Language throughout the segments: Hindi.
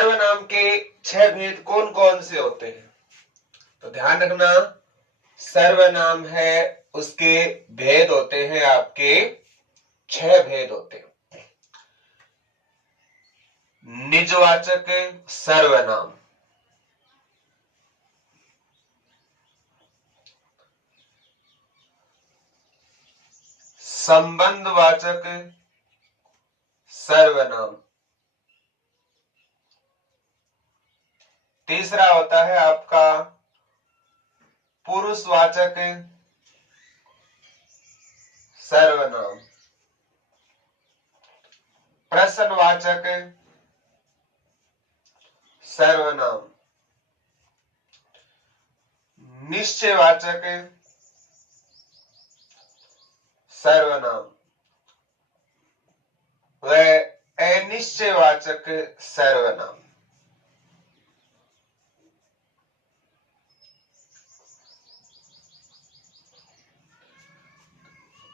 सर्वनाम के 6 भेद कौन कौन से होते हैं? तो ध्यान रखना, सर्वनाम है उसके भेद होते हैं आपके 6 भेद होते हैं। निजवाचक सर्वनाम, संबंधवाचक सर्वनाम, तीसरा होता है आपका पुरुषवाचक सर्वनाम, प्रश्नवाचक सर्वनाम, निश्चयवाचक सर्वनाम व अनिश्चयवाचक सर्वनाम।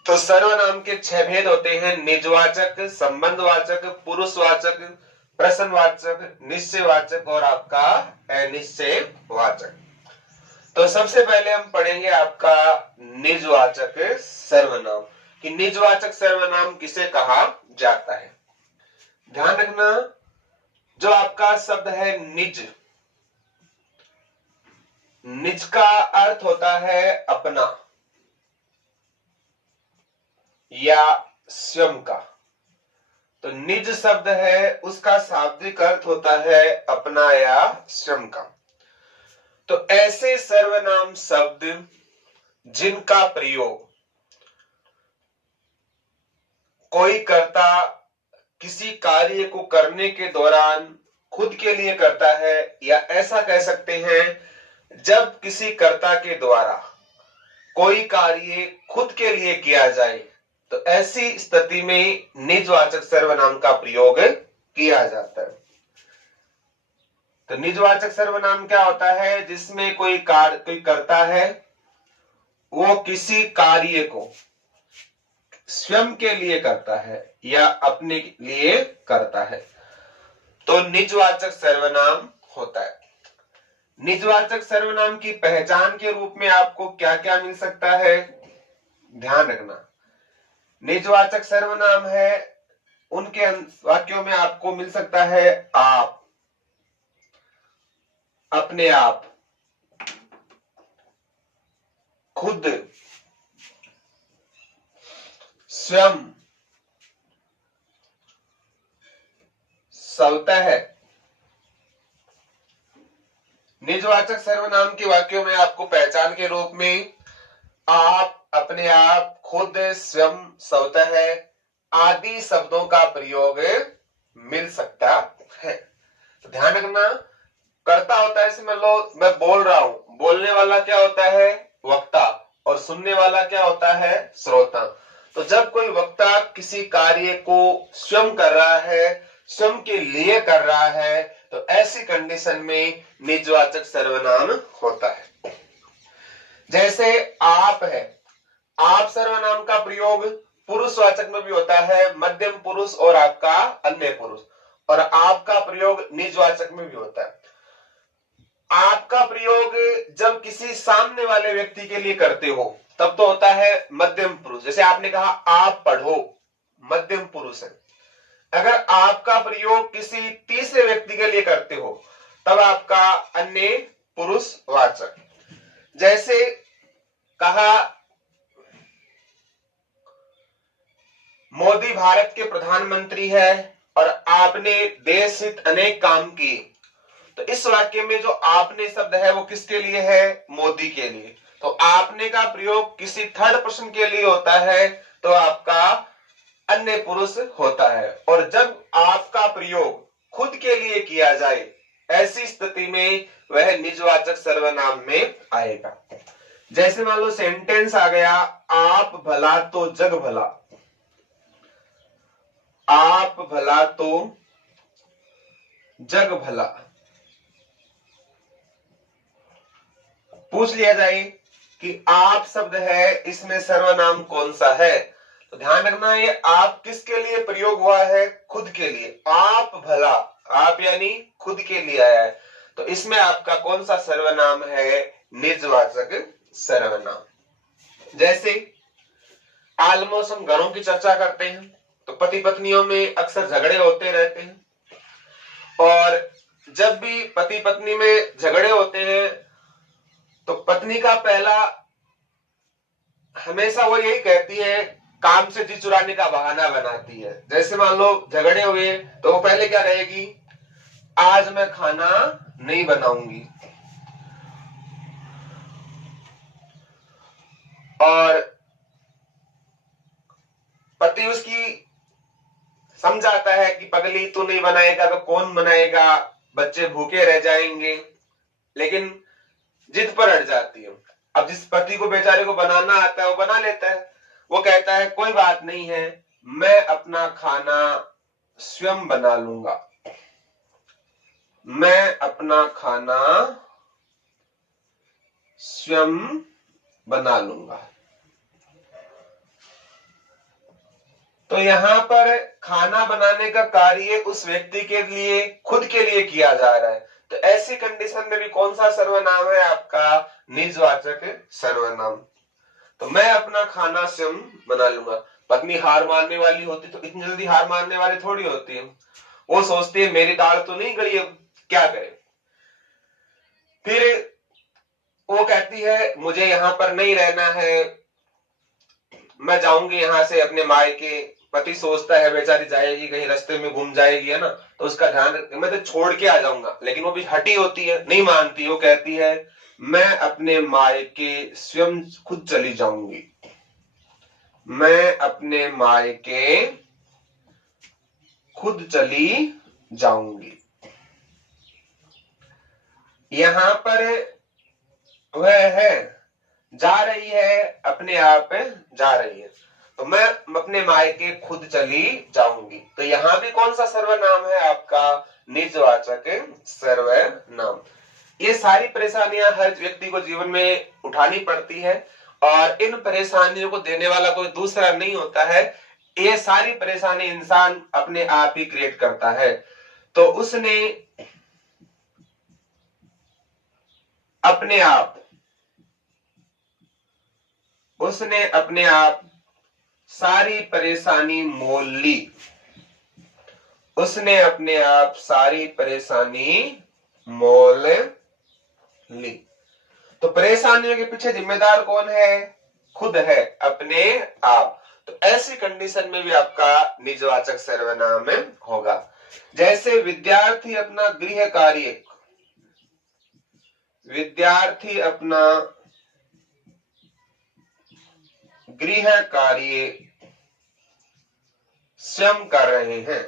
तो सर्वनाम के 6 भेद होते हैं, निजवाचक, संबंधवाचक, पुरुषवाचक, प्रश्नवाचक, निश्चयवाचक और आपका अनिश्चयवाचक। तो सबसे पहले हम पढ़ेंगे आपका निजवाचक सर्वनाम कि निजवाचक सर्वनाम किसे कहा जाता है। ध्यान रखना, जो आपका शब्द है निज, निज का अर्थ होता है अपना या स्वयं का। तो निज शब्द है उसका शाब्दिक अर्थ होता है अपना या स्वयं का। तो ऐसे सर्वनाम शब्द जिनका प्रयोग कोई कर्ता किसी कार्य को करने के दौरान खुद के लिए करता है, या ऐसा कह सकते हैं जब किसी कर्ता के द्वारा कोई कार्य खुद के लिए किया जाए, तो ऐसी स्थिति में निजवाचक सर्वनाम का प्रयोग किया जाता है। तो निजवाचक सर्वनाम क्या होता है? जिसमें कोई करता है, वो किसी कार्य को स्वयं के लिए करता है या अपने लिए करता है, तो निजवाचक सर्वनाम होता है। निजवाचक सर्वनाम की पहचान के रूप में आपको क्या क्या मिल सकता है? ध्यान रखना, निजवाचक सर्वनाम है उनके वाक्यों में आपको मिल सकता है आप, अपने आप, खुद, स्वयं, स्वतः। निजवाचक सर्वनाम के वाक्यों में आपको पहचान के रूप में आप, अपने आप, खुद, स्वयं, स्वतः आदि शब्दों का प्रयोग मिल सकता है। तो ध्यान रखना, कर्ता होता है, मान लो मैं बोल रहा हूं, बोलने वाला क्या होता है? वक्ता, और सुनने वाला क्या होता है? श्रोता। तो जब कोई वक्ता किसी कार्य को स्वयं कर रहा है, स्वयं के लिए कर रहा है, तो ऐसी कंडीशन में निजवाचक सर्वनाम होता है। जैसे आप है, आप सर्वनाम का प्रयोग पुरुषवाचक में भी होता है, मध्यम पुरुष और आपका अन्य पुरुष, और आपका प्रयोग निजवाचक में भी होता है। आपका प्रयोग जब किसी सामने वाले व्यक्ति के लिए करते हो तब तो होता है मध्यम पुरुष। जैसे आपने कहा आप पढ़ो, मध्यम पुरुष है। अगर आपका प्रयोग किसी तीसरे व्यक्ति के लिए करते हो तब आपका अन्य पुरुषवाचक। जैसे कहा मोदी भारत के प्रधानमंत्री है और आपने देश हित अनेक काम किए, तो इस वाक्य में जो आपने शब्द है वो किसके लिए है? मोदी के लिए। तो आपने का प्रयोग किसी थर्ड पर्सन के लिए होता है तो आपका अन्य पुरुष होता है। और जब आपका प्रयोग खुद के लिए किया जाए, ऐसी स्थिति में वह निजवाचक सर्वनाम में आएगा। जैसे मान लो सेंटेंस आ गया, आप भला तो जग भला, आप भला तो जग भला। पूछ लिया जाए कि आप शब्द है, इसमें सर्वनाम कौन सा है, तो ध्यान रखना ये आप किसके लिए प्रयोग हुआ है? खुद के लिए। आप भला, आप यानी खुद के लिए आया है। तो इसमें आपका कौन सा सर्वनाम है? निजवाचक सर्वनाम। जैसे ऑलमोस्ट हम घरों की चर्चा करते हैं तो पति पत्नियों में अक्सर झगड़े होते रहते हैं, और जब भी पति पत्नी में झगड़े होते हैं तो पत्नी का पहला हमेशा वो यही कहती है, काम से जी चुराने का बहाना बनाती है। जैसे मान लो झगड़े हुए तो वो पहले क्या कहेगी, आज मैं खाना नहीं बनाऊंगी, और पति उसकी समझाता है कि पगली तू नहीं बनाएगा तो कौन बनाएगा, बच्चे भूखे रह जाएंगे, लेकिन जिद पर अड़ जाती है। अब जिस पति को बेचारे को बनाना आता है वो बना लेता है, वो कहता है कोई बात नहीं है, मैं अपना खाना स्वयं बना लूंगा, मैं अपना खाना स्वयं बना लूंगा। तो यहां पर खाना बनाने का कार्य उस व्यक्ति के लिए, खुद के लिए किया जा रहा है। तो ऐसी कंडीशन में भी कौन सा सर्वनाम है आपका? निजवाचक सर्वनाम। तो मैं अपना खाना स्वयं बना लूंगा। पत्नी हार मानने वाली होती तो इतनी जल्दी हार मानने वाली थोड़ी होती है, वो सोचती है मेरी दाल तो नहीं गली, अब क्या करे। फिर वो कहती है मुझे यहां पर नहीं रहना है, मैं जाऊंगी यहां से अपने मायके। पति सोचता है बेचारी जाएगी कहीं रास्ते में गुम जाएगी, है ना, तो उसका ध्यान मैं तो छोड़ के आ जाऊंगा, लेकिन वो भी हटी होती है, नहीं मानती। वो कहती है मैं अपने मायके स्वयं खुद चली जाऊंगी, मैं अपने मायके खुद चली जाऊंगी। यहां पर वह है, जा रही है, अपने आप जा रही है, तो मैं अपने मायके खुद चली जाऊंगी। तो यहां भी कौन सा सर्वनाम है आपका? निजवाचक सर्वनाम। ये सारी परेशानियां हर व्यक्ति को जीवन में उठानी पड़ती है, और इन परेशानियों को देने वाला कोई दूसरा नहीं होता है, ये सारी परेशानी इंसान अपने आप ही क्रिएट करता है। तो उसने अपने आप सारी परेशानी मोल ली, उसने अपने आप सारी परेशानी मोल ली। तो परेशानियों के पीछे जिम्मेदार कौन है? खुद है, अपने आप। तो ऐसी कंडीशन में भी आपका निजवाचक सर्वनाम होगा। जैसे विद्यार्थी अपना गृह कार्य स्वयं कर रहे हैं,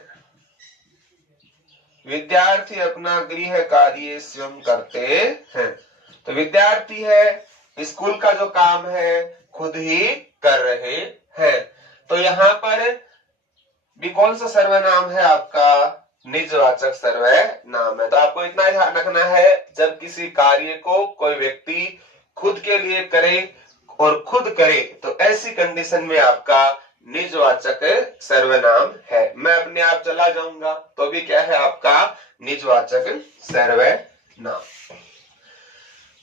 विद्यार्थी अपना गृह कार्य स्वयं करते हैं। तो विद्यार्थी है, स्कूल का जो काम है खुद ही कर रहे हैं। तो यहां पर भी कौन सा सर्वनाम है आपका? निजवाचक सर्वनाम है। तो आपको इतना ध्यान रखना है, जब किसी कार्य को कोई व्यक्ति खुद के लिए करे और खुद करे तो ऐसी कंडीशन में आपका निजवाचक सर्वनाम है। मैं अपने आप चला जाऊंगा तो भी क्या है आपका? निजवाचक सर्वनाम।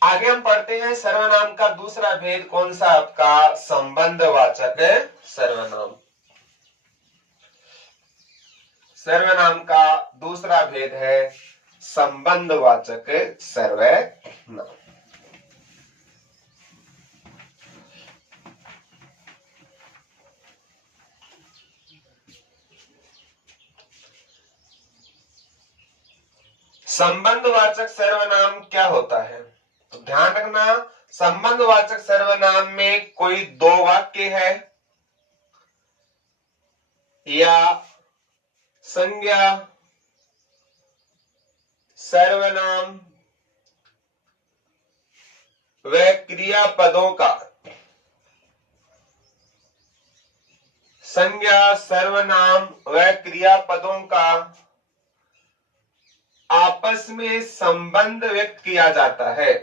आगे हम पढ़ते हैं सर्वनाम का दूसरा भेद कौन सा आपका? संबंधवाचक सर्वनाम। सर्वनाम का दूसरा भेद है संबंधवाचक सर्वनाम। संबंधवाचक सर्वनाम क्या होता है? तो ध्यान रखना, संबंधवाचक सर्वनाम में कोई दो वाक्य है या संज्ञा, सर्वनाम व क्रियापदों का, संज्ञा, सर्वनाम व क्रियापदों का आपस में संबंध व्यक्त किया जाता है,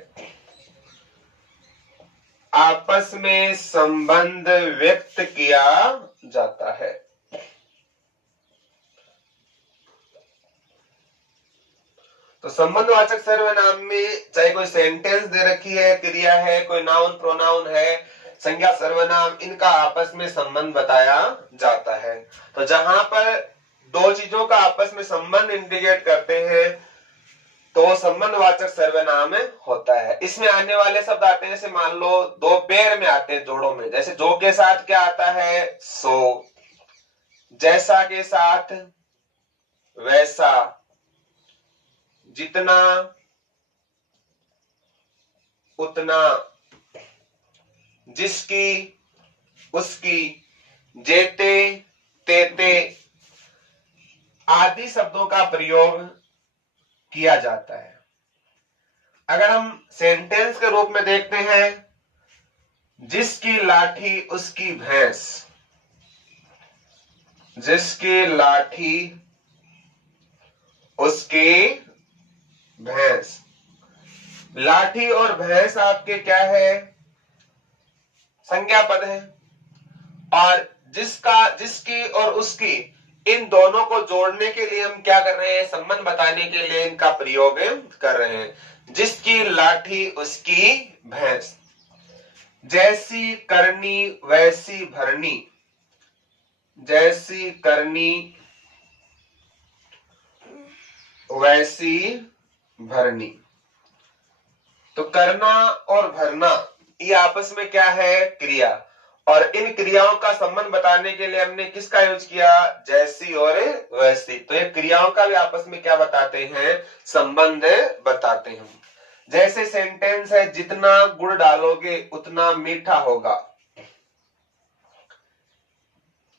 आपस में संबंध व्यक्त किया जाता है। तो संबंधवाचक सर्वनाम में चाहे कोई सेंटेंस दे रखी है, क्रिया है, कोई नाउन प्रोनाउन है, संज्ञा सर्वनाम, इनका आपस में संबंध बताया जाता है। तो जहां पर दो चीजों का आपस में संबंध इंडिकेट करते हैं तो संबंधवाचक सर्वनाम होता है। इसमें आने वाले शब्द आते हैं, जैसे मान लो दो पेड़ में आते हैं, जोड़ों में, जैसे जो के साथ क्या आता है, सो, जैसा के साथ वैसा, जितना उतना, जिसकी उसकी, जेते तेते आदि शब्दों का प्रयोग किया जाता है। अगर हम सेंटेंस के रूप में देखते हैं, जिसकी लाठी उसकी भैंस, जिसकी लाठी उसकी भैंस। लाठी और भैंस आपके क्या है, संज्ञा पद है, और जिसका जिसकी और उसकी, इन दोनों को जोड़ने के लिए हम क्या कर रहे हैं, संबंध बताने के लिए इनका प्रयोग कर रहे हैं। जिसकी लाठी उसकी भैंस, जैसी करनी वैसी भरनी, जैसी करनी वैसी भरनी। तो करना और भरना ये आपस में क्या है, क्रिया, और इन क्रियाओं का संबंध बताने के लिए हमने किसका यूज किया, जैसी और वैसी। तो ये क्रियाओं का भी आपस में क्या बताते हैं, संबंध बताते हैं। जैसे सेंटेंस है, जितना गुड़ डालोगे उतना मीठा होगा,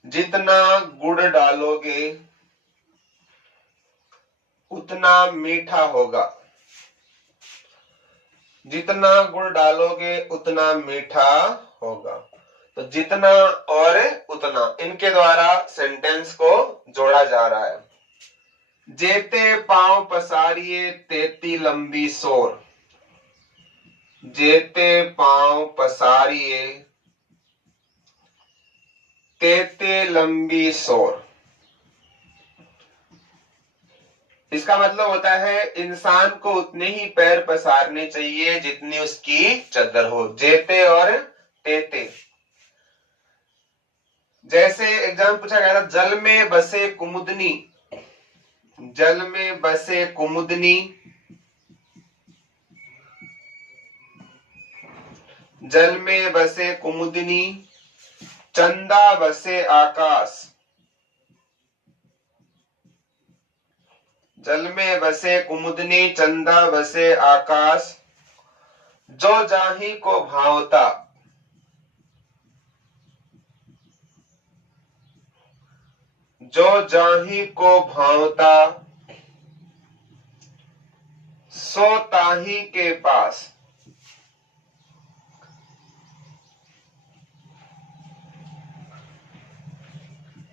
जितना गुड़ डालोगे उतना मीठा होगा, जितना गुड़ डालोगे उतना मीठा होगा। तो जितना और उतना, इनके द्वारा सेंटेंस को जोड़ा जा रहा है। जेते पांव पसारिए तेती लंबी सोर, जेते पांव पसारिए तेते लंबी सोर। इसका मतलब होता है इंसान को उतने ही पैर पसारने चाहिए जितनी उसकी चद्दर हो। जेते और तेते। जैसे एग्जाम पूछा गया था, जल में बसे कुमुदनी, जल में बसे कुमुदनी, जल में बसे कुमुदनी, चंदा बसे आकाश, जल में बसे कुमुदनी चंदा बसे आकाश, जो जाही को भावता, जो जाही को भावता, सो ताही के पास।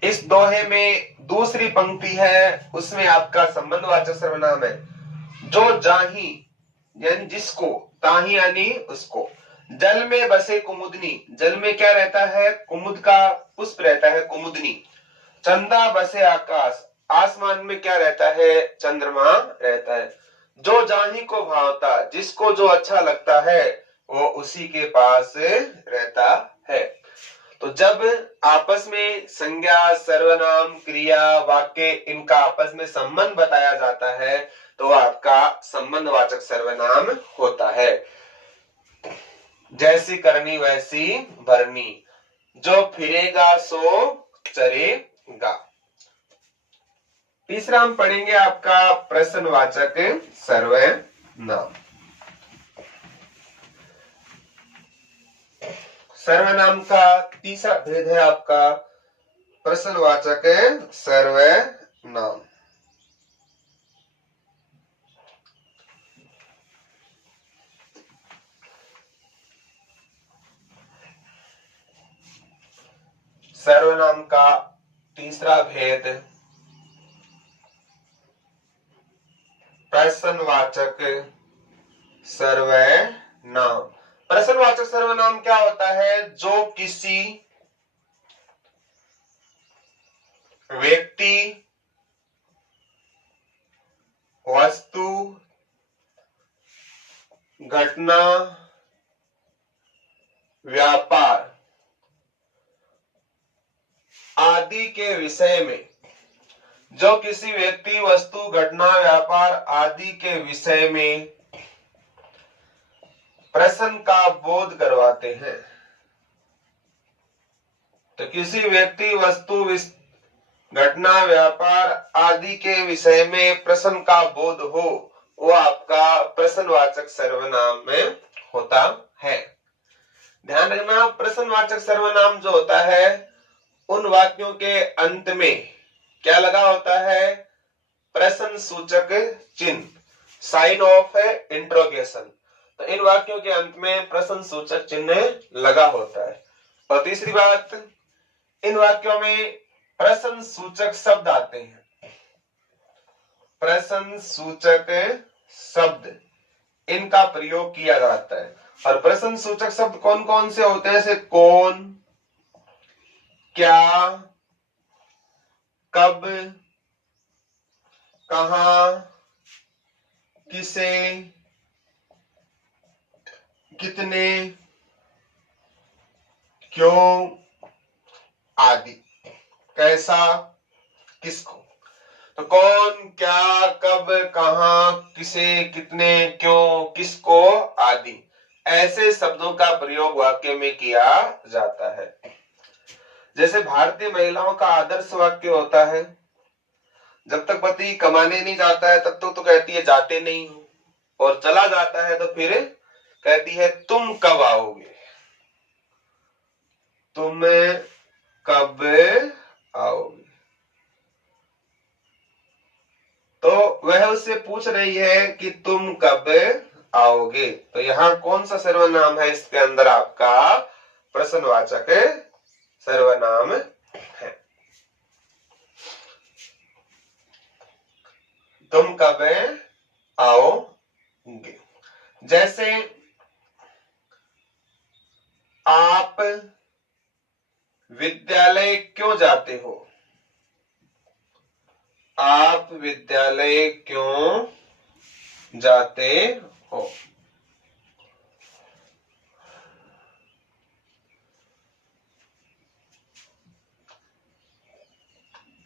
इस दोहे में दूसरी पंक्ति है, उसमें आपका संबंधवाचक सर्वनाम है। जो जाही यानी जिसको, ताही यानी उसको। जल में बसे कुमुदनी, जल में क्या रहता है, कुमुद का पुष्प रहता है, कुमुदनी। चंदा बसे आकाश, आसमान में क्या रहता है, चंद्रमा रहता है। जो जाही को भावता, जिसको जो अच्छा लगता है वो उसी के पास रहता है। तो जब आपस में संज्ञा सर्वनाम क्रिया वाक्य इनका आपस में संबंध बताया जाता है तो आपका संबंधवाचक सर्वनाम होता है। जैसी करनी वैसी भरनी, जो फिरेगा सो चरेगा। तीसरा हम पढ़ेंगे आपका प्रश्नवाचक सर्वनाम। सर्वनाम का तीसरा भेद है आपका प्रश्नवाचक सर्वनाम। सर्वनाम का तीसरा भेद प्रश्नवाचक सर्वनाम। प्रश्नवाचक सर्वनाम क्या होता है, जो किसी व्यक्ति, वस्तु घटना व्यापार आदि के विषय में, जो किसी व्यक्ति वस्तु घटना व्यापार आदि के विषय में प्रश्न का बोध करवाते हैं। तो किसी व्यक्ति वस्तु घटना व्यापार आदि के विषय में प्रश्न का बोध हो, वो आपका प्रश्नवाचक सर्वनाम में होता है। ध्यान रखना, प्रश्नवाचक सर्वनाम जो होता है उन वाक्यों के अंत में क्या लगा होता है? प्रश्न सूचक चिन्ह, साइन ऑफ इंट्रोगेशन। तो इन वाक्यों के अंत में प्रश्न सूचक चिन्ह लगा होता है। और तीसरी बात, इन वाक्यों में प्रश्न सूचक शब्द आते हैं। प्रश्न सूचक शब्द, इनका प्रयोग किया जाता है। और प्रश्न सूचक शब्द कौन कौन से होते हैं? जैसे कौन, क्या, कब, कहां, किसे, कितने, क्यों आदि। कैसा, किसको। तो कौन, क्या, कब, कहां, किसे, कितने, क्यों, किसको आदि ऐसे शब्दों का प्रयोग वाक्य में किया जाता है। जैसे भारतीय महिलाओं का आदर्श वाक्य होता है, जब तक पति कमाने नहीं जाता है तब तक तो कहती है जाते नहीं हो, और चला जाता है तो फिर कहती है तुम कब आओगे, तुम कब आओगे। तो वह उससे पूछ रही है कि तुम कब आओगे। तो यहाँ कौन सा सर्वनाम है? इसके अंदर आपका प्रश्नवाचक सर्वनाम है। तुम कब आओगे। जैसे आप विद्यालय क्यों जाते हो? आप विद्यालय क्यों जाते हो?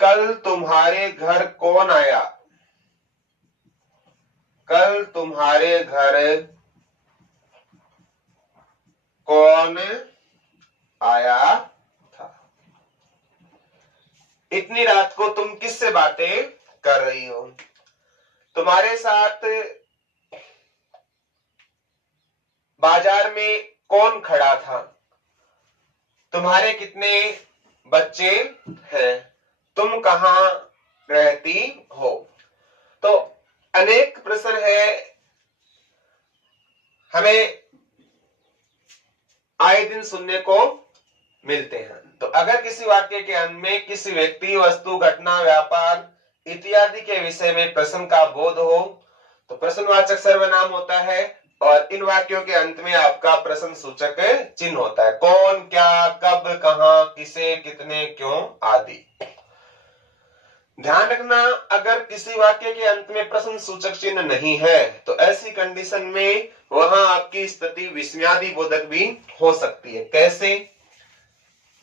कल तुम्हारे घर कौन आया? कल तुम्हारे घर कौन आया था? इतनी रात को तुम किससे बातें कर रही हो? तुम्हारे साथ बाजार में कौन खड़ा था? तुम्हारे कितने बच्चे हैं? तुम कहां रहती हो? तो अनेक प्रश्न है, हमें आए दिन सुनने को मिलते हैं। तो अगर किसी वाक्य के अंत में किसी व्यक्ति वस्तु घटना व्यापार इत्यादि के विषय में प्रश्न का बोध हो तो प्रश्नवाचक सर्वनाम होता है, और इन वाक्यों के अंत में आपका प्रश्न सूचक चिन्ह होता है। कौन, क्या, कब, कहां, किसे, कितने, क्यों आदि। ध्यान रखना, अगर किसी वाक्य के अंत में प्रश्न सूचक चिन्ह नहीं है तो ऐसी कंडीशन में वहां आपकी स्थिति विस्मयादि बोधक भी हो सकती है। कैसे?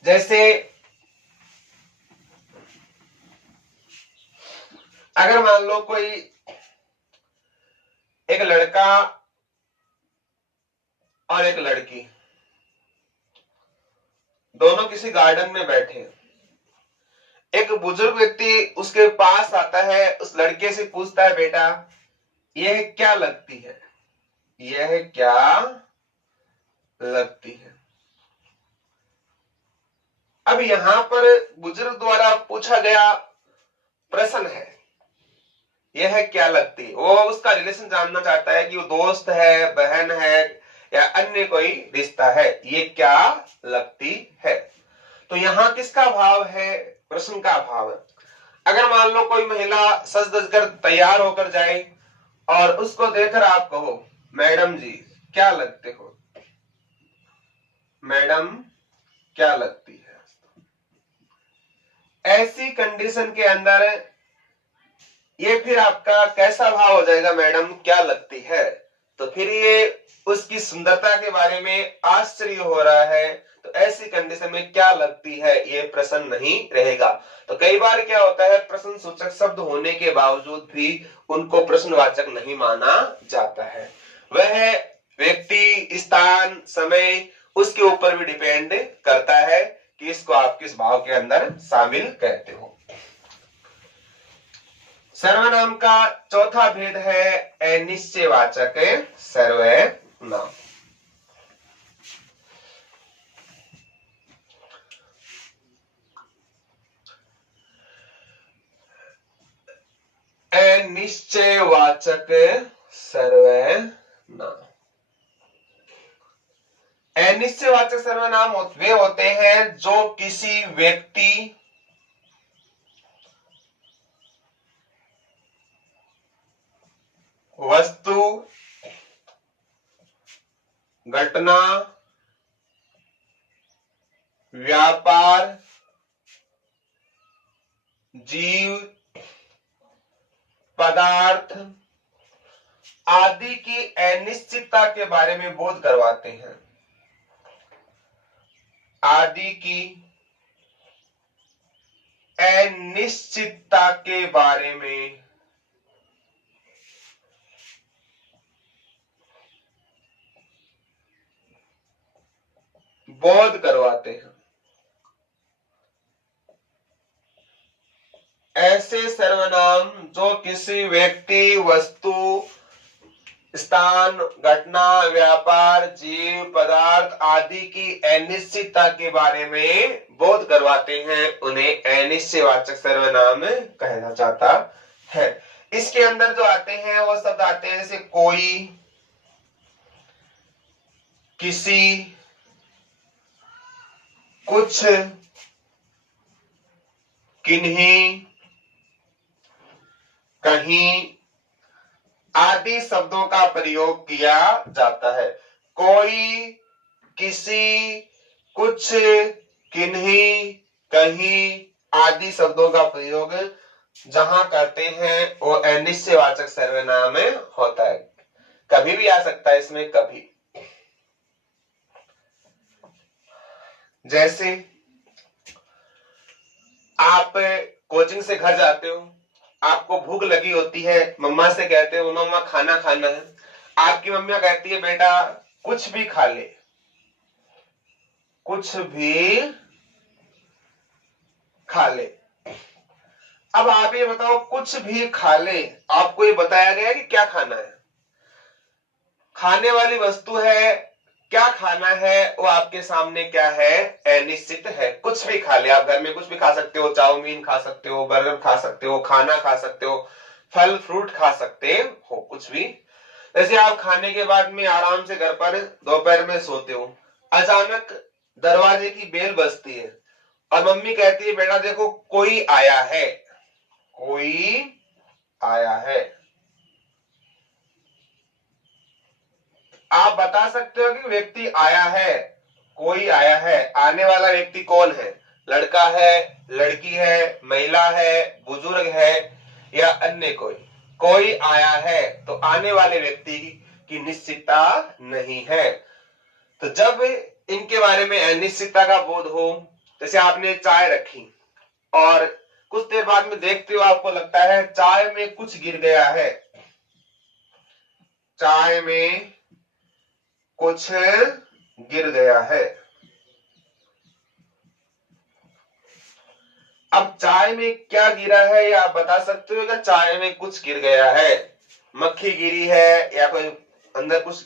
जैसे अगर मान लो कोई एक लड़का और एक लड़की दोनों किसी गार्डन में बैठे, एक बुजुर्ग व्यक्ति उसके पास आता है, उस लड़के से पूछता है, बेटा यह क्या लगती है? यह क्या लगती है? अब यहां पर बुजुर्ग द्वारा पूछा गया प्रश्न है, यह क्या लगती है। वो उसका रिलेशन जानना चाहता है कि वो दोस्त है, बहन है या अन्य कोई रिश्ता है। ये क्या लगती है? तो यहां किसका भाव है? प्रश्न का भाव है। अगर मान लो कोई महिला सज धज कर तैयार होकर जाए और उसको देखकर आप कहो, मैडम जी क्या लगते हो? मैडम क्या लगती है? ऐसी कंडीशन के अंदर ये फिर आपका कैसा भाव हो जाएगा? मैडम क्या लगती है। तो फिर ये उसकी सुंदरता के बारे में आश्चर्य हो रहा है, तो ऐसी कंडीशन में क्या लगती है, ये प्रश्न नहीं रहेगा। तो कई बार क्या होता है, प्रश्न सूचक शब्द होने के बावजूद भी उनको प्रश्नवाचक नहीं माना जाता है। वह व्यक्ति, स्थान, समय उसके ऊपर भी डिपेंड करता है कि इसको आप किस भाव के अंदर शामिल करते हो। सर्वनाम का चौथा भेद है अनिश्चयवाचक सर्वनाम। अनिश्चयवाचक सर्वनाम। अनिश्चयवाचक सर्वनाम वे होते हैं जो किसी व्यक्ति, वस्तु, घटना, व्यापार, जीव, पदार्थ आदि की अनिश्चितता के बारे में बोध करवाते हैं। आदि की अनिश्चितता के बारे में बोध करवाते हैं। ऐसे सर्वनाम जो किसी व्यक्ति, वस्तु, स्थान, घटना, व्यापार, जीव, पदार्थ आदि की अनिश्चितता के बारे में बोध करवाते हैं, उन्हें अनिश्चयवाचक सर्वनाम कहा जाता है। इसके अंदर जो आते हैं वो शब्द आते हैं जैसे कोई, किसी, कुछ, किन्हीं, कहीं आदि शब्दों का प्रयोग किया जाता है। कोई, किसी, कुछ, किन्हीं, कहीं आदि शब्दों का प्रयोग जहां करते हैं वो अनिश्चयवाचक सर्वनाम होता है। कभी भी आ सकता है इसमें, कभी। जैसे आप कोचिंग से घर जाते हो, आपको भूख लगी होती है, मम्मा से कहते हो मम्मा खाना खाना है, आपकी मम्मी कहती है बेटा कुछ भी खा ले, कुछ भी खा ले। अब आप ये बताओ, कुछ भी खा ले, आपको ये बताया गया कि क्या खाना है, खाने वाली वस्तु है, क्या खाना है वो आपके सामने क्या है, अनिश्चित है। कुछ भी खा ले, आप घर में कुछ भी खा सकते हो, चाउमीन खा सकते हो, बर्गर खा सकते हो, खाना खा सकते हो, फल फ्रूट खा सकते हो, कुछ भी। जैसे आप खाने के बाद में आराम से घर पर दोपहर में सोते हो, अचानक दरवाजे की बेल बजती है और मम्मी कहती है बेटा देखो कोई आया है, कोई आया है। आप बता सकते हो कि व्यक्ति आया है, कोई आया है। आने वाला व्यक्ति कौन है, लड़का है, लड़की है, महिला है, बुजुर्ग है या अन्य कोई। कोई आया है तो आने वाले व्यक्ति की निश्चितता नहीं है। तो जब इनके बारे में अनिश्चितता का बोध हो, जैसे आपने चाय रखी और कुछ देर बाद में देखते हो आपको लगता है चाय में कुछ गिर गया है, चाय में कुछ गिर गया है। अब चाय में क्या गिरा है या आप बता सकते हो, क्या चाय में कुछ गिर गया है, मक्खी गिरी है या कोई अंदर कुछ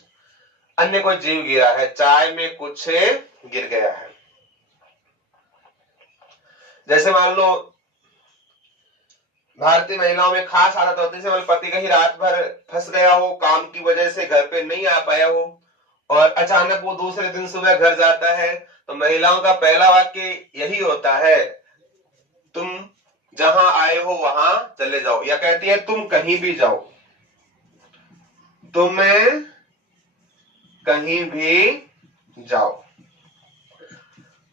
अन्य कोई जीव गिरा है, चाय में कुछ गिर गया है। जैसे मान लो भारतीय महिलाओं में खास आदत होती है, पति कहीं रात भर फंस गया हो, काम की वजह से घर पे नहीं आ पाया हो और अचानक वो दूसरे दिन सुबह घर जाता है, तो महिलाओं का पहला वाक्य यही होता है तुम जहां आए हो वहां चले जाओ, या कहती है तुम कहीं भी जाओ, तुम कहीं भी जाओ।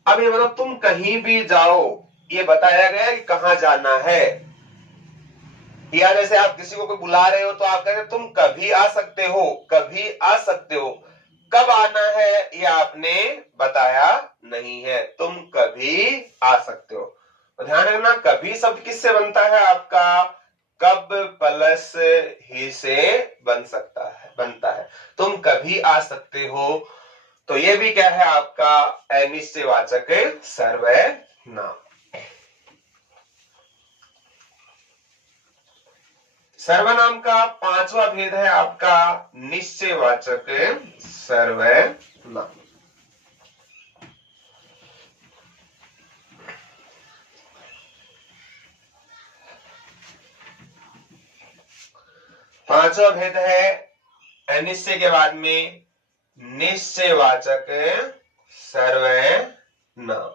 अब ये मतलब तुम कहीं भी जाओ, ये बताया गया कि कहां जाना है। या जैसे आप किसी को कोई बुला रहे हो तो आप कहते हैं तुम कभी आ सकते हो, कभी आ सकते हो। कब आना है ये आपने बताया नहीं है, तुम कभी आ सकते हो। तो ध्यान रखना, कभी शब्द किससे बनता है आपका, कब प्लस ही से बनता है। तुम कभी आ सकते हो, तो ये भी क्या है आपका अनिश्चयवाचक सर्वनाम। सर्वनाम का पांचवा भेद है आपका निश्चयवाचक सर्वनाम। पांचवा भेद है अनिश्चय के बाद में निश्चयवाचक सर्वनाम।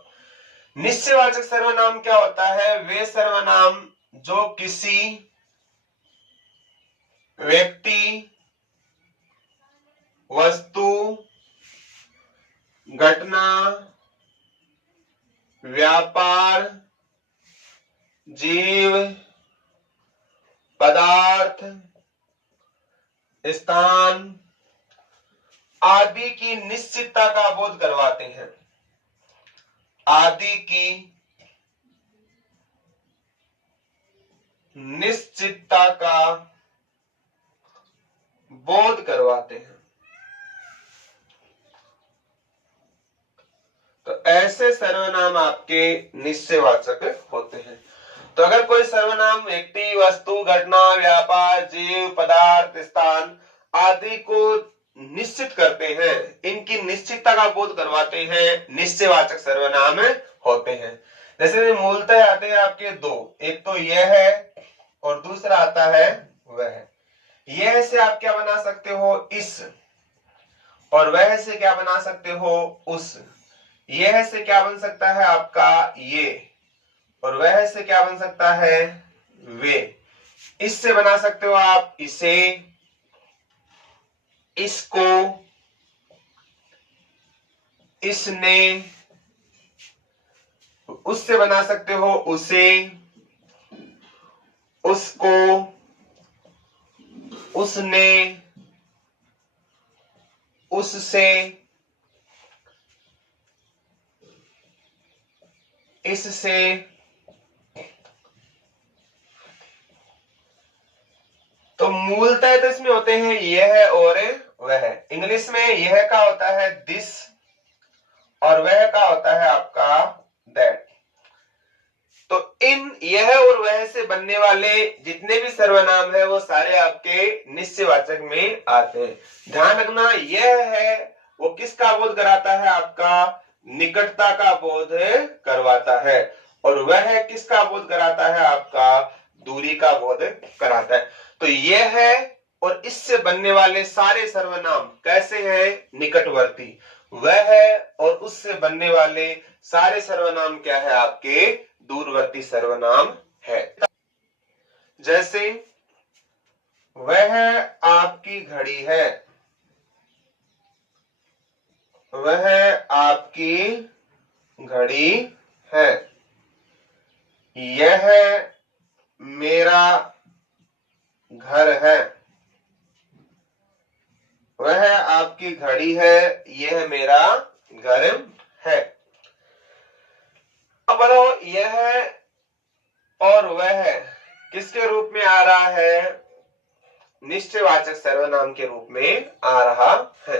निश्चयवाचक सर्वनाम क्या होता है, वे सर्वनाम जो किसी व्यक्ति, वस्तु, घटना, व्यापार, जीव, पदार्थ, स्थान आदि की निश्चितता का बोध करवाते हैं, आदि की निश्चितता का बोध करवाते हैं। तो ऐसे सर्वनाम आपके निश्चयवाचक होते हैं। तो अगर कोई सर्वनाम व्यक्ति, वस्तु, घटना, व्यापार, जीव, पदार्थ, स्थान आदि को निश्चित करते हैं, इनकी निश्चितता का बोध करवाते हैं, निश्चयवाचक सर्वनाम होते हैं। जैसे मूलतः आते हैं आपके दो, एक तो यह है और दूसरा आता है वह। यह से आप क्या बना सकते हो, इस, और वह से क्या बना सकते हो, उस। यह से क्या बन सकता है आपका ये, और वह से क्या बन सकता है वे। इससे बना सकते हो आप इसे, इसको, इसने। उससे बना सकते हो उसे, उसको, उसने, उससे, इससे। तो मूलतः तो इसमें होते हैं यह और वह। इंग्लिश में यह का होता है दिस और वह का होता है आपका दैट। तो इन यह और वह से बनने वाले जितने भी सर्वनाम है वो सारे आपके निश्चयवाचक में आते हैं। ध्यान रखना, यह है वो किसका बोध कराता है, आपका निकटता का बोध करवाता है, और वह किसका बोध कराता है, आपका दूरी का बोध कराता है। तो यह है और इससे बनने वाले सारे सर्वनाम कैसे हैं, निकटवर्ती। वह है और उससे बनने वाले सारे सर्वनाम क्या है, आपके दूरवर्ती सर्वनाम है। जैसे वह आपकी घड़ी है, वह आपकी घड़ी है। यह मेरा घर है, वह आपकी घड़ी है, यह मेरा घर है। अब बताओ, यह और वह किसके रूप में आ रहा है, निश्चयवाचक सर्वनाम के रूप में आ रहा है।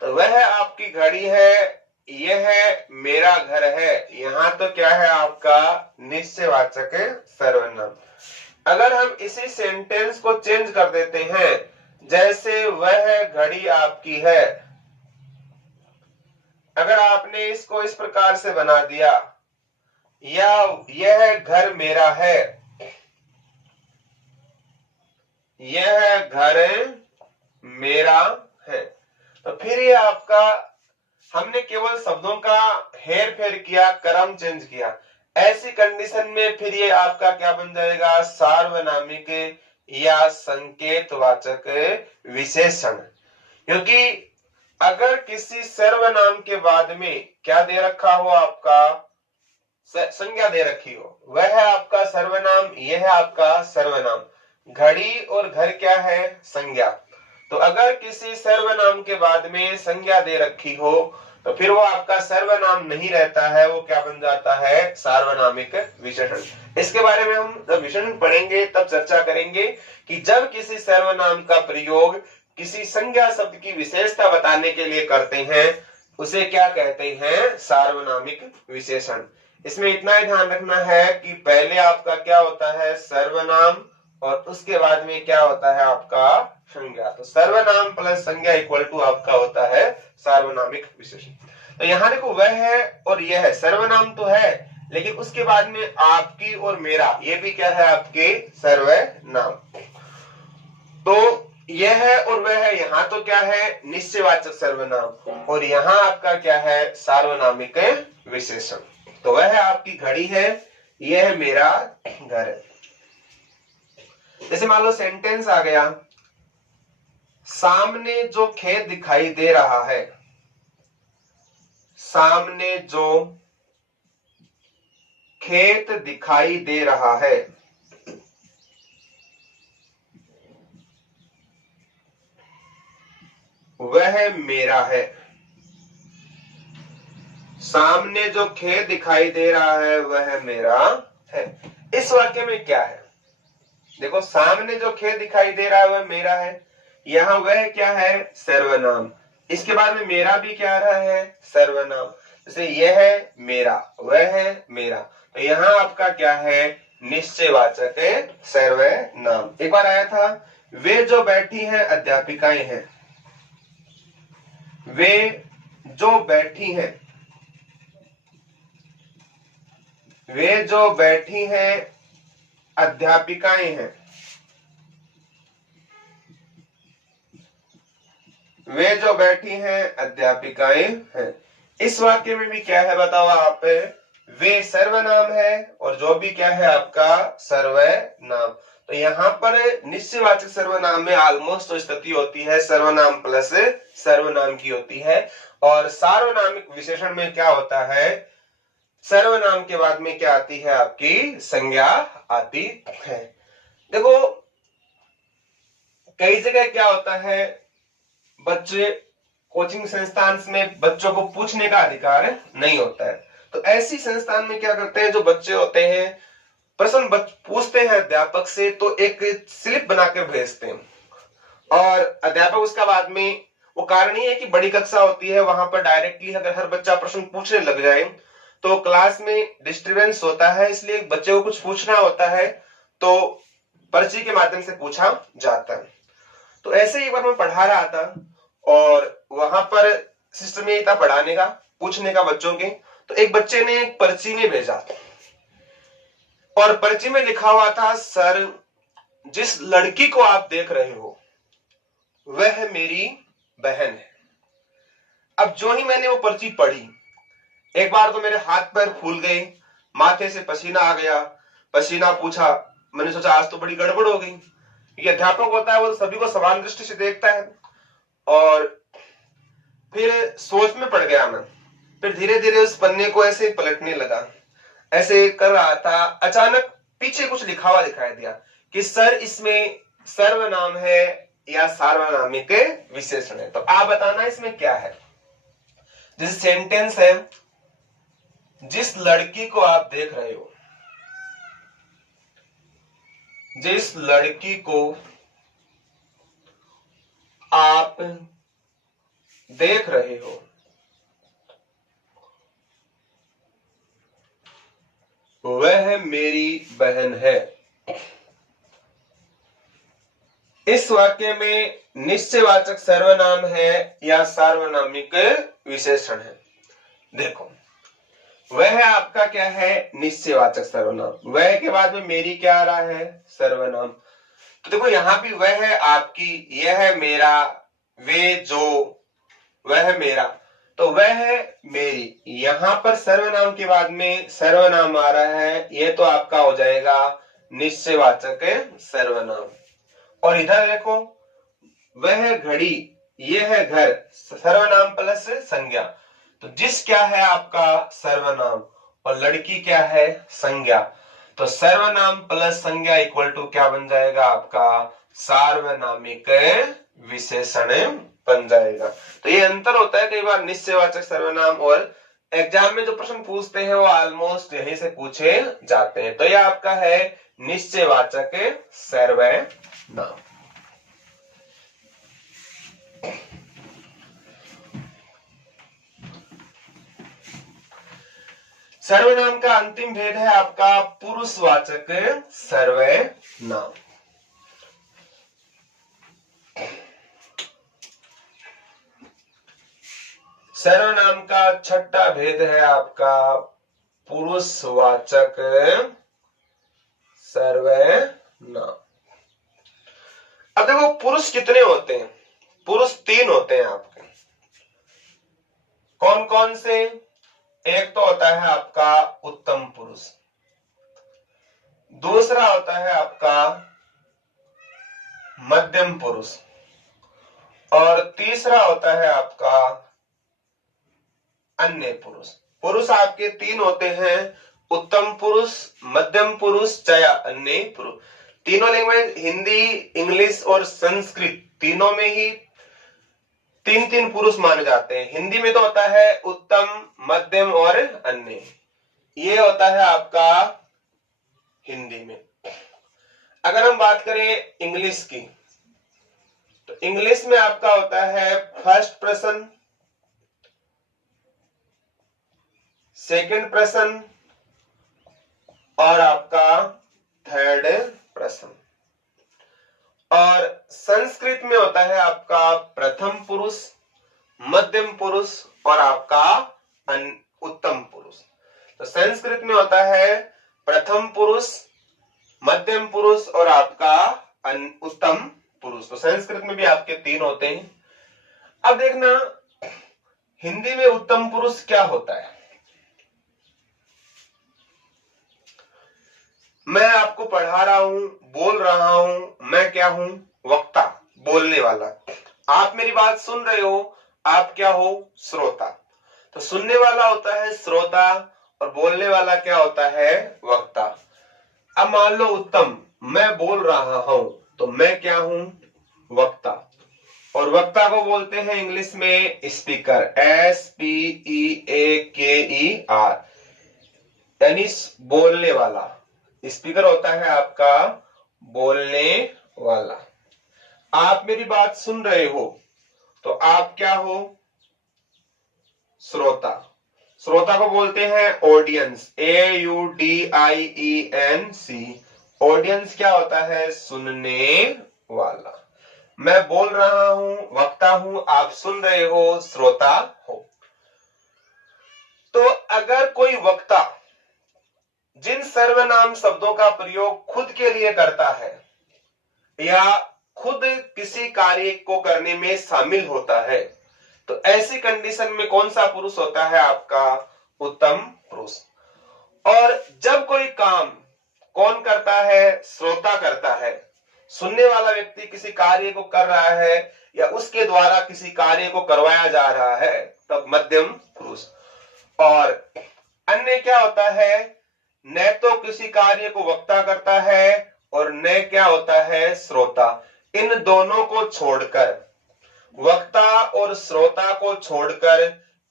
तो वह आपकी घड़ी है, यह मेरा घर है, यहां तो क्या है आपका निश्चयवाचक सर्वनाम। अगर हम इसी सेंटेंस को चेंज कर देते हैं, जैसे वह घड़ी आपकी है, अगर आपने इसको इस प्रकार से बना दिया, या यह घर मेरा है, यह घर मेरा है, तो फिर ये आपका, हमने केवल शब्दों का हेर फेर किया, क्रम चेंज किया। ऐसी कंडीशन में फिर ये आपका क्या बन जाएगा, सार्वनामिक या संकेतवाचक विशेषण। क्योंकि अगर किसी सर्वनाम के बाद में क्या दे रखा हो, आपका संज्ञा दे रखी हो, वह है आपका सर्वनाम, यह है आपका सर्वनाम, घड़ी और घर क्या है? संज्ञा। तो अगर किसी सर्वनाम के बाद में संज्ञा दे रखी हो तो फिर वो आपका सर्वनाम नहीं रहता है, वो क्या बन जाता है? सार्वनामिक विशेषण। इसके बारे में हम जब विशेषण पढ़ेंगे तब चर्चा करेंगे कि जब किसी सर्वनाम का प्रयोग किसी संज्ञा शब्द की विशेषता बताने के लिए करते हैं उसे क्या कहते हैं? सार्वनामिक विशेषण। इसमें इतना ही ध्यान रखना है कि पहले आपका क्या होता है? सर्वनाम, और उसके बाद में क्या होता है आपका? संज्ञा। तो सर्वनाम प्लस संज्ञा इक्वल टू आपका होता है सार्वनामिक विशेषण। तो यहाँ देखो वह है और यह है, सर्वनाम तो है लेकिन उसके बाद में आपकी और मेरा, ये भी क्या है? आपके सर्वनाम। तो यह है और वह है, यहाँ तो क्या है? निश्चयवाचक सर्वनाम, और यहाँ आपका क्या है? सार्वनामिक विशेषण। तो वह है आपकी घड़ी है, यह है मेरा घर है। जैसे मान लो सेंटेंस आ गया, सामने जो खेत दिखाई दे रहा है, सामने जो खेत दिखाई दे रहा है, वह मेरा है। सामने जो खेत दिखाई दे रहा है वह मेरा है। इस वाक्य में क्या है? देखो, सामने जो खेत दिखाई दे रहा है वह मेरा है, यहाँ वह क्या है? सर्वनाम। इसके बाद में मेरा भी क्या आ रहा है? सर्वनाम। जैसे यह है मेरा, वह है मेरा, तो यहाँ आपका क्या है? निश्चयवाचक है, सर्वनाम। एक बार आया था, वे जो बैठी हैं अध्यापिकाएं हैं, वे जो बैठी हैं, वे जो बैठी हैं अध्यापिकाएं हैं, वे जो बैठी हैं अध्यापिकाएं हैं। इस वाक्य में भी क्या है बताओ आप? वे सर्वनाम है और जो भी क्या है आपका? सर्वनाम। तो यहाँ पर निश्चयवाचक सर्वनाम में ऑलमोस्ट तो स्थिति होती है सर्वनाम प्लस सर्वनाम की होती है, और सार्वनामिक विशेषण में क्या होता है? सर्वनाम के बाद में क्या आती है? आपकी संज्ञा आती है। देखो, कई जगह क्या होता है, बच्चे कोचिंग संस्थान में बच्चों को पूछने का अधिकार नहीं होता है, तो ऐसी संस्थान में क्या करते हैं, जो बच्चे होते हैं प्रश्न पूछते हैं अध्यापक से, तो एक स्लिप बनाकर भेजते हैं, और अध्यापक उसका बाद में, वो कारण ये है कि बड़ी कक्षा होती है, वहां पर डायरेक्टली अगर हर बच्चा प्रश्न पूछने लग जाए तो क्लास में डिस्टरबेंस होता है, इसलिए बच्चे को कुछ पूछना होता है तो पर्ची के माध्यम से पूछा जाता है। तो ऐसे ही एक बार मैं पढ़ा रहा था और वहां पर सिस्टम यही था पढ़ाने का, पूछने का बच्चों के। तो एक बच्चे ने एक पर्ची में भेजा और पर्ची में लिखा हुआ था, सर जिस लड़की को आप देख रहे हो वह मेरी बहन है। अब जो ही मैंने वो पर्ची पढ़ी, एक बार तो मेरे हाथ पैर फूल गए, माथे से पसीना आ गया, पसीना पूछा, मैंने सोचा आज तो बड़ी गड़बड़ हो गई। ये अध्यापक होता है, वो सभी को समान दृष्टि से देखता है, और फिर सोच में पड़ गया मैं। फिर धीरे धीरे उस पन्ने को ऐसे पलटने लगा, ऐसे कर रहा था, अचानक पीछे कुछ लिखा हुआ दिखाई दिया कि सर इसमें सर्वनाम है या सार्वनामिक विशेषण है। तो आप बताना इसमें क्या है। जिस सेंटेंस है, जिस लड़की को आप देख रहे हो, जिस लड़की को आप देख रहे हो वह मेरी बहन है। इस वाक्य में निश्चयवाचक सर्वनाम है या सार्वनामिक विशेषण है? देखो, वह आपका क्या है? निश्चयवाचक सर्वनाम। वह के बाद में मेरी क्या आ रहा है? सर्वनाम। तो देखो, यहां भी वह है आपकी, यह है मेरा, वे जो, वह मेरा, तो वह है मेरी। यहां पर सर्वनाम के बाद में सर्वनाम आ रहा है, यह तो आपका हो जाएगा निश्चयवाचक सर्वनाम। और इधर देखो, वह घड़ी, यह है घर, सर्वनाम प्लस संज्ञा। तो जिस क्या है आपका? सर्वनाम, और लड़की क्या है? संज्ञा। तो सर्वनाम प्लस संज्ञा इक्वल टू क्या बन जाएगा आपका सार्वनामिक विशेषण बन जाएगा। तो ये अंतर होता है कई बार निश्चयवाचक सर्वनाम और एग्जाम में जो प्रश्न पूछते हैं वो ऑलमोस्ट यहीं से पूछे जाते हैं। तो ये आपका है निश्चयवाचक सर्वनाम। सर्वनाम का अंतिम भेद है आपका पुरुषवाचक सर्वनाम। सर्वनाम का छठा भेद है आपका पुरुषवाचक सर्वनाम। अब देखो पुरुष कितने होते हैं, पुरुष 3 होते हैं आपके। कौन कौन से? एक तो होता है आपका उत्तम पुरुष, दूसरा होता है आपका मध्यम पुरुष, और तीसरा होता है आपका अन्य पुरुष। पुरुष आपके 3 होते हैं, उत्तम पुरुष, मध्यम पुरुष, या अन्य पुरुष। तीनों लैंग्वेज हिंदी, इंग्लिश और संस्कृत तीनों में ही 3-3 पुरुष माने जाते हैं। हिंदी में तो होता है उत्तम, मध्यम और अन्य, ये होता है आपका हिंदी में। अगर हम बात करें इंग्लिश की, तो इंग्लिश में आपका होता है फर्स्ट पर्सन, सेकंड पर्सन और आपका थर्ड पर्सन। और संस्कृत में होता है आपका प्रथम पुरुष, मध्यम पुरुष और आपका उत्तम पुरुष। तो संस्कृत में होता है प्रथम पुरुष, मध्यम पुरुष और आपका उत्तम पुरुष। तो संस्कृत में भी आपके 3 होते हैं। अब देखना हिंदी में उत्तम पुरुष क्या होता है। मैं आपको पढ़ा रहा हूं, बोल रहा हूं, मैं क्या हूं? वक्ता, बोलने वाला। आप मेरी बात सुन रहे हो, आप क्या हो? श्रोता। तो सुनने वाला होता है श्रोता और बोलने वाला क्या होता है? वक्ता। अब मान लो उत्तम, मैं बोल रहा हूं, तो मैं क्या हूं? वक्ता। और वक्ता को बोलते हैं इंग्लिश में स्पीकर, SPEAKER, यानी बोलने वाला। स्पीकर होता है आपका बोलने वाला। आप मेरी बात सुन रहे हो, तो आप क्या हो? श्रोता। श्रोता को बोलते हैं ऑडियंस, AUDIENC। ऑडियंस क्या होता है? सुनने वाला। मैं बोल रहा हूं, वक्ता हूं, आप सुन रहे हो, श्रोता हो। तो अगर कोई वक्ता जिन सर्वनाम शब्दों का प्रयोग खुद के लिए करता है या खुद किसी कार्य को करने में शामिल होता है, तो ऐसी कंडीशन में कौन सा पुरुष होता है? आपका उत्तम पुरुष। और जब कोई काम कौन करता है? श्रोता करता है। सुनने वाला व्यक्ति किसी कार्य को कर रहा है या उसके द्वारा किसी कार्य को करवाया जा रहा है, तब मध्यम पुरुष। और अन्य क्या होता है? न तो किसी कार्य को वक्ता करता है और न क्या होता है? श्रोता। इन दोनों को छोड़कर, वक्ता और श्रोता को छोड़कर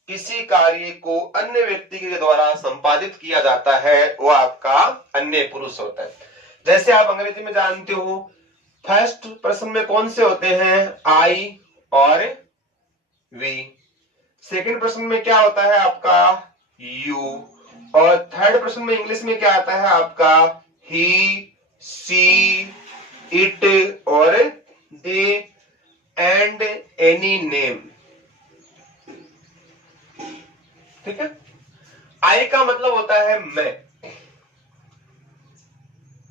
किसी कार्य को अन्य व्यक्ति के द्वारा संपादित किया जाता है, वो आपका अन्य पुरुष होता है। जैसे आप अंग्रेजी में जानते हो, फर्स्ट पर्सन में कौन से होते हैं? आई और वी। सेकंड पर्सन में क्या होता है आपका? यू। और थर्ड पर्सन में इंग्लिश में क्या आता है आपका? ही, सी, इट और दे एंड एनी नेम। ठीक है। आई का मतलब होता है मैं,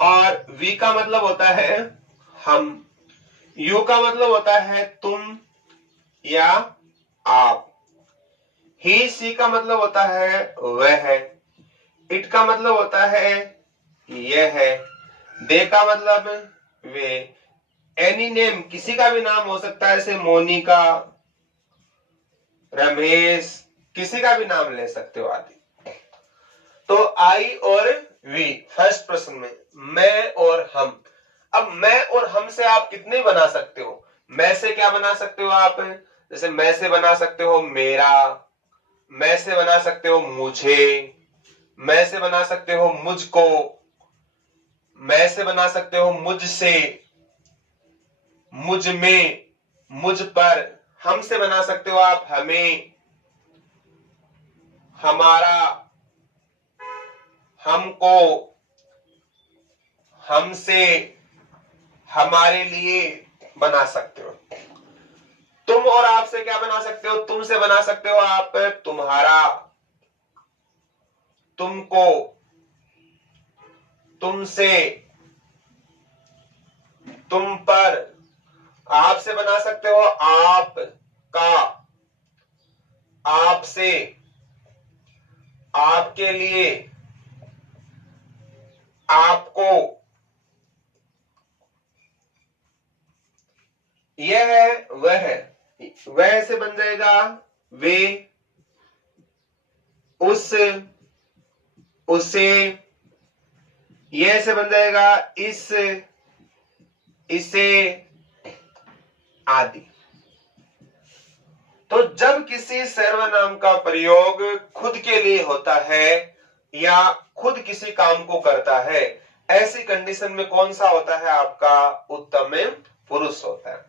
और वी का मतलब होता है हम, यू का मतलब होता है तुम या आप, ही सी का मतलब होता है वह है, इट का मतलब होता है यह है, दे का मतलब वे, एनी नेम किसी का भी नाम हो सकता है, जैसे मोनिका, रमेश, किसी का भी नाम ले सकते हो आदि। तो आई और वी। फर्स्ट प्रश्न में मैं और हम। अब मैं और हम से आप कितने बना सकते हो? मैं से क्या बना सकते हो आप? जैसे मैं से बना सकते हो मेरा, मैं से बना सकते हो मुझे, मैं से बना सकते हो मुझको, मैं से बना सकते हो मुझसे, मुझ में, मुझ पर। हम से बना सकते हो आप हमें, हमारा, हमको, हमसे, हमारे लिए बना सकते हो। तुम और आपसे क्या बना सकते हो? तुम से बना सकते हो आप तुम्हारा, तुमको, तुमसे, तुम पर। आपसे बना सकते हो आप का, आपसे, आपके लिए, आपको। यह है, वह है, वह से बन जाएगा वे, उस, उसे। यह से बन जाएगा इस, इसे, आदि। तो जब किसी सर्वनाम का प्रयोग खुद के लिए होता है या खुद किसी काम को करता है, ऐसी कंडीशन में कौन सा होता है? आपका उत्तम पुरुष होता है।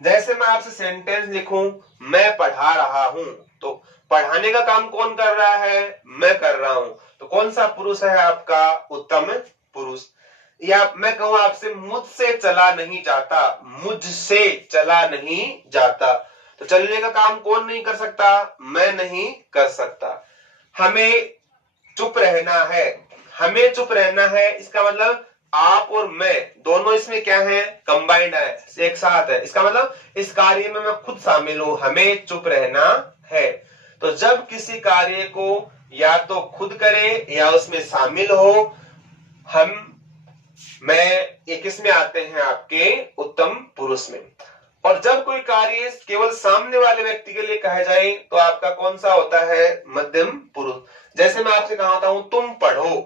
जैसे मैं आपसे सेंटेंस लिखूं, मैं पढ़ा रहा हूं, तो पढ़ाने का काम कौन कर रहा है? मैं कर रहा हूं। तो कौन सा पुरुष है आपका? उत्तम पुरुष। या मैं कहूं आपसे मुझसे चला नहीं जाता, मुझसे चला नहीं जाता, तो चलने का काम कौन नहीं कर सकता? मैं नहीं कर सकता। हमें चुप रहना है, हमें चुप रहना है, इसका मतलब आप और मैं दोनों इसमें क्या है? कंबाइंड है, एक साथ है। इसका मतलब इस कार्य में मैं खुद शामिल हूं, हमें चुप रहना है। तो जब किसी कार्य को या तो खुद करे या उसमें शामिल हो, हम, मैं, ये किस में आते हैं? आपके उत्तम पुरुष में। और जब कोई कार्य केवल सामने वाले व्यक्ति के लिए कहा जाए तो आपका कौन सा होता है? मध्यम पुरुष। जैसे मैं आपसे कहता हूं तुम पढ़ो,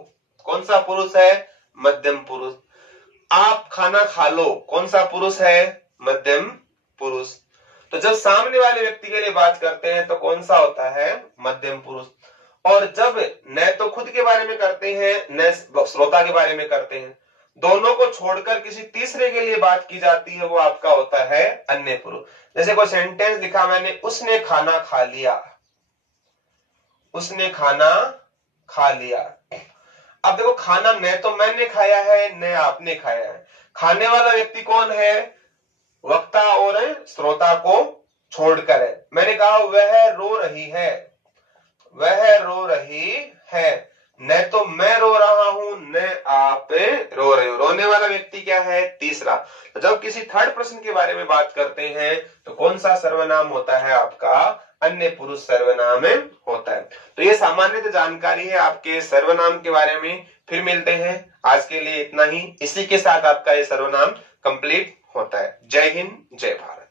कौन सा पुरुष है? मध्यम पुरुष। आप खाना खा लो, कौन सा पुरुष है? मध्यम पुरुष। तो जब सामने वाले व्यक्ति के लिए बात करते हैं तो कौन सा होता है? मध्यम पुरुष। और जब न तो खुद के बारे में करते हैं न श्रोता के बारे में करते हैं, दोनों को छोड़कर किसी तीसरे के लिए बात की जाती है, वो आपका होता है अन्य पुरुष। जैसे कोई सेंटेंस लिखा मैंने, उसने खाना खा लिया, उसने खाना खा लिया। अब देखो, खाना न तो मैंने खाया है न आपने खाया है। खाने वाला व्यक्ति कौन है? वक्ता और श्रोता को छोड़कर है। मैंने कहा वह रो रही है, वह रो रही है, न तो मैं रो रहा हूं न आप रो रहे हो। रोने वाला व्यक्ति क्या है? तीसरा। तो जब किसी थर्ड पर्सन के बारे में बात करते हैं तो कौन सा सर्वनाम होता है? आपका अन्य पुरुष सर्वनाम होता है। तो ये सामान्य जानकारी है आपके सर्वनाम के बारे में। फिर मिलते हैं, आज के लिए इतना ही। इसी के साथ आपका ये सर्वनाम कंप्लीट होता है। जय हिंद, जय भारत।